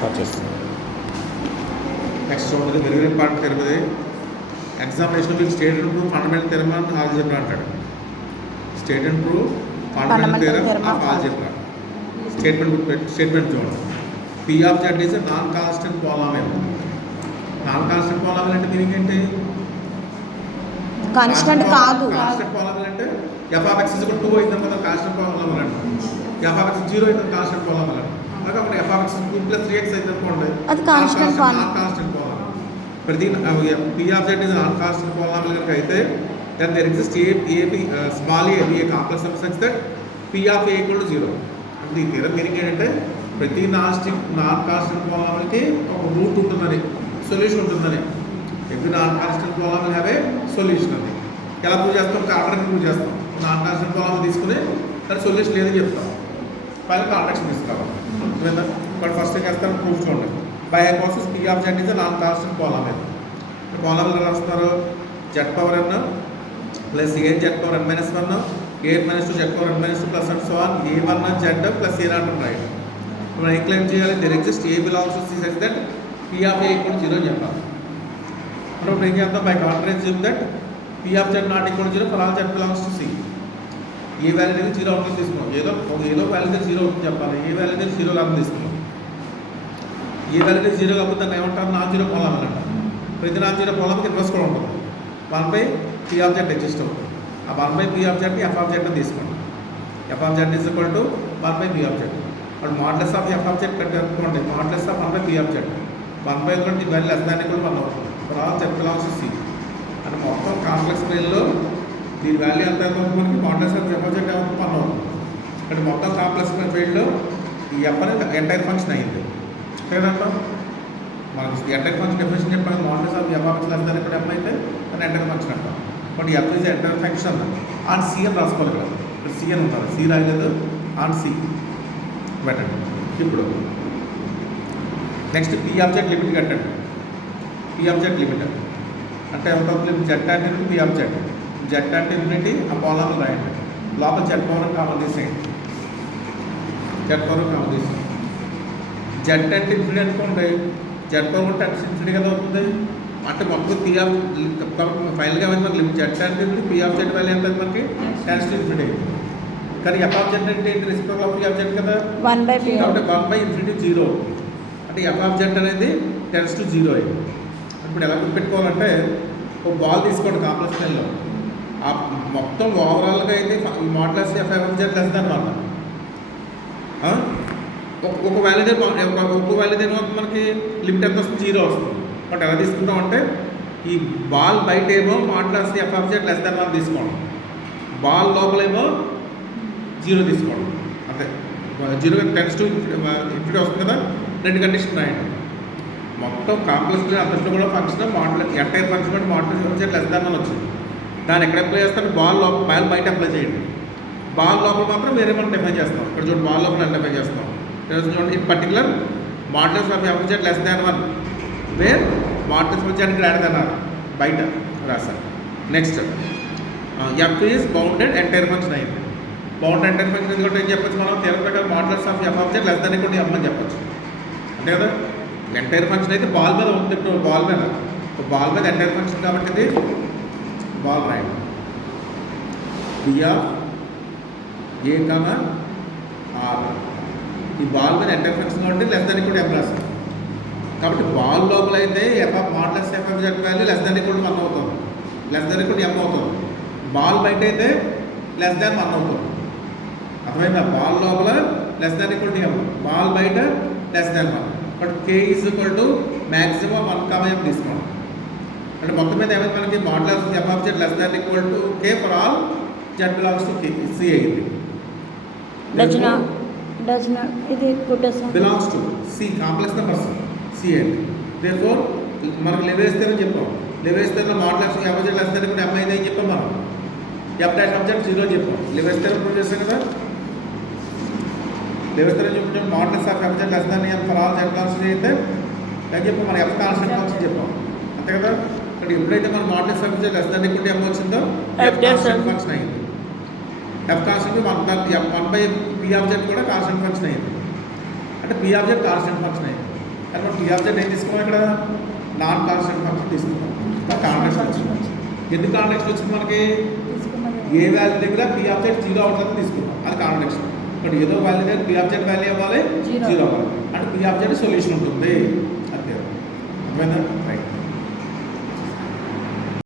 Start చేస్తాను. Next ఉంటుంది very very important తెలియదు. ఎగ్జామినేషన్ మీకు state and prove fundamental theorem of algebra అంటాడు. State and prove fundamental theorem of algebra. Statement చూడండి. P of z is non constant polynomial. Non constant polynomial అంటే meaning ఏంటి? Constant కాదు. Constant polynomial అంటే f of x 2 అయింది కదా constant polynomial అంటే. F of x 0 అయింది కాన్స్టెంట్ పాలినామియల్ అంటే. అలాగే ఎఫ్ ఆఫ్ ఎక్స్ 2 + 3x అయింది అనుకోండి, అది constant polynomial. Non constant polynomial. ప్రతి p of z is non constant polynomial కనుక అయితే then there exists small a be a complex number such that p of a equal to 0. అంటే ఈ theorem meaning ఏంటంటే ప్రతి నాన్ కాన్స్టెంట్ పాలినామియల్కి ఒక route ఉంటుందని, solution ఉంటుందని. Every non constant polynomial have a solution అని. ఎలా ప్రూవ్ చేస్తాం? కాంట్రాక్ట్ ప్రూవ్ చేస్తాం. నాన్ కాన్స్టెంట్ పాలినామియల్ తీసుకుని దాని సొల్యూషన్ లేదని చెప్తాం. పైన కాంట్రాక్షన్ తీసుకురావాలి. బట్ ఫస్ట్ ఏం చేస్తాం? ప్రూఫ్ చూడండి. By a process p of z is a non constant polynomial. Polynomial ఎలా రాస్తున్నారు? z power n plus A Z power n - 1 a - 2 z power n - 2 plus and so on a1 z plus a0 right. మనం ఏం claim చేయాలి? There exist a belongs to c such that p of a equal 0 అని చెప్పాలి. మనం ఇప్పుడు ఏం చేద్దాం? By contrast చెప్ that p of z not equal 0 for all z belongs to c. A value అనేది 0 అవుతుంది తీసుకున్నాం. ఏదో వాల్యూ అనేది 0 అవుతుంది చెప్పాలి. ఏ వాల్యూ అనేది 0 లాగా తీసుకున్నాం. ఏ వాల్యూ అనేది 0 కాకపోతే దాన్ని ఏమంటారు? నాన్ జీరో పాలినామియల్ అంటారు. ప్రతి నాన్ జీరో పాలినామియల్కి ఇన్వర్స్ కూడా ఉంటుంది. 1/p ఆఫ్ z ఎగ్జిస్ట్ అవుతుంది. ఆ 1/p of z f of z అని తీసుకోండి. f of z is equal to 1/p of z. ఇప్పుడు modulus of f of z కట్టుకోండి. Modulus of 1/p of z 1/1 value less than equal 1 అవుతుంది. For all z belongs to c. అంటే మొత్తం complex స్కేల్లో దీని value ఎంత అవుతుంది? మనకి modulus of f of z ఏమవుతుంది? 1 అవుతుంది. అంటే మొత్తం కాంప్లెక్స్ ఫీల్డ్లో ఈ f అనేది ఎంటైర్ ఫంక్షన్ అయింది. లేదంటే మనకి ఎంటైర్ ఫంక్షన్ డెఫినేషన్ చెప్పాలి. Modulus of f of x less than equal m అయితే దాన్ని ఎంటైర్ ఫంక్షన్ అంటాం. But f is entire function on c అని రాసుకోవాలి. ఇక్కడ c అని ఉంటుంది. c రాయలేదు, ఆన్ c పెట్టండి. ఇప్పుడు next p of z limit కట్టండి. p ఆఫ్ z లిమిట్ అంటే అవుతుంది z అంటే p ఆఫ్ z. z అంటే ఇన్ఫినిటీ, ఆ పాలినామియల్ రాయండి. లోపల z పవర్ కామన్ తీసేయండి. z పవర్ కామన్ తీసేయండి. z అంటే ఇన్ఫినిటీ అనుకోండి, z పవర్ ఉంటే ఇన్ఫినిటీ కదా అవుతుంది. అంటే మొత్తం p ఆఫ్ ఫైనల్గా ఏమైంది మనకి లిమిట్ z అంటే p ఆఫ్ z వాల్యూ ఎంత మనకి టెన్స్ టు ఇన్ఫినిటీ అయింది. కానీ f ఆఫ్ z అంటే ఏంటి? Respect of p of z కదా, 1/p కాబట్టి 1/∞ 0 అంటే f ఆఫ్ z అనేది టెన్స్ టు 0 అయింది. ఇప్పుడు ఎలా గుర్తుపెట్టుకోవాలంటే ఒక బాల్ తీసుకోండి కాంప్లెక్స్ స్కేల్లో. ఆ మొత్తం ఓవరాల్గా అయితే modulus f of z less than 1. ఒక వాల్యూ ఏమవుతుంది? మనకి లిమిట్ ఎంత వస్తుంది? 0 వస్తుంది. బట్ ఎలా తీసుకుంటాం అంటే ఈ బాల్ బయట ఏమో modulus f of z less than 1 తీసుకోండి, బాల్ లోపలేమో 0 తీసుకోండి. అంతే. 0 టెన్స్ టు ఇన్ఫినిటీ వస్తుంది కదా. రెండు కండిషన్ రాయండి. మొత్తం కాంప్లెక్స్ అంతట్లో కూడా ఫంక్షన్ మాడ్యులస్ ఎంటైర్ ఫంక్షన్ కూడా modulus f of z less than 1 వచ్చింది. దాన్ని ఎక్కడ అప్లై చేస్తారు? బాల్ బయట అప్లై చేయండి. బాల్ లోపల మాత్రం వేరే మనం డిఫైన్ చేస్తాం. ఇక్కడ చూడండి, బాల్ లోపల డిఫైన్ చేస్తాం. చూడండి, in particular modulus of f of z less than 1 where modulus of z greater than r బయట రాస్తారు. Next f is bounded entire function అయింది. బౌండెడ్ ఎంటైర్ ఫంక్షన్ ఎందుకంటే ఏం చెప్పచ్చు? మనం థియరం ప్రకారం modulus of f of z less than equal to m అని చెప్పచ్చు. అంతే కదా. ఎంటైర్ ఫంక్షన్ అయితే బాల్ మీద ఉంటుంది. ఇప్పుడు బాల్ మీద ఎంటైర్ ఫంక్షన్ కాబట్టి ఇది బాల్ రాయండి. p ఆఫ్ a, r ఈ బాల్ మీద ఎంటైర్ ఫంక్షన్ కాబట్టి less than equal to m రాస్తాం. కాబట్టి బాల్ లోపల అయితే modulus f of z value less than equal to 1 అవుతుంది, less than equal to m అవుతుంది. బాల్ బయట అయితే లెస్ దాన్ 1 అవుతుంది. అర్థమైందా? బాల్ లోపల less than equal to m, ball బయట less than 1. But k is equal to maximum 1, m తీసుకోండి. అంటే మొత్తం మీద ఏమైంది మనకి? Modulus f of z less than equal to k for all z belongs to c అయింది. does not ఇది belongs to c complex numbers c అయింది. Therefore మనకు లెవేస్తేనే చెప్పాం. లెవేస్తేలో modulus f of z less than equal m అయింది అని చెప్పాం. మనం f డాష్ ఆఫ్ z 0 చెప్పాం. లెవేస్తేనే ప్రూవ్ చేస్తాం కదా. లెవేస్తేనే చెప్పాం modulus of f of z less than m for all z belongs to అయితే అని చెప్పాం. మనం f కాన్స్టెంట్ ఫంక్షన్ చెప్పాం. అంతే కదా. ఇక్కడ ఎప్పుడైతే మనం modulus of z less than equal to m వచ్చిందో f కాన్స్టెంట్ ఫంక్షన్ అయింది. f constant 1/p of z కూడా కాన్స్టెంట్ ఫంక్షన్ అయింది. అంటే p of z constant function అయింది. కానీ మనం టీ ఆఫ్ జెడ్ ఏం తీసుకున్నాం ఇక్కడ నాన్ కాన్స్టెంట్ ఫంక్షన్ తీసుకున్నాం కాంటెక్స్ట్ వచ్చింది. ఎందుకు కాంటెక్స్ట్ వచ్చింది మనకి ఏ వాల్యూ దగ్గర పీ ఆఫ్ జెడ్ జీరో అవుతుందని తీసుకున్నాం, అది కాంటెక్స్ట్. బట్ ఏదో వాల్యూ దగ్గర పీ ఆఫ్ జెడ్ వాల్యూ అవ్వాలి, జీరో అవ్వాలి, అంటే పీ ఆఫ్ జెడ్ సొల్యూషన్ ఉంటుంది అంతే. అర్థమైందా?